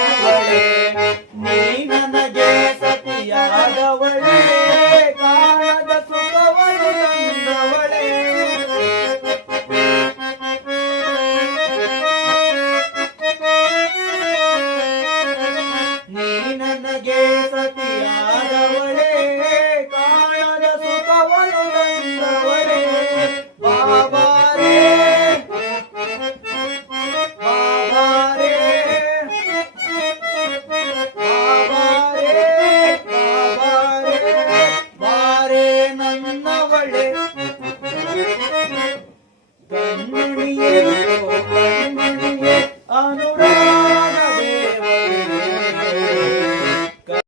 ಕಾಣುವಳೆ ನೀ ನನಗೆ ಸತಿಯಾದವಳೆ ಕಾಣದ ಸುಖವನ್ನು ತಂದವಳೆ. 反正你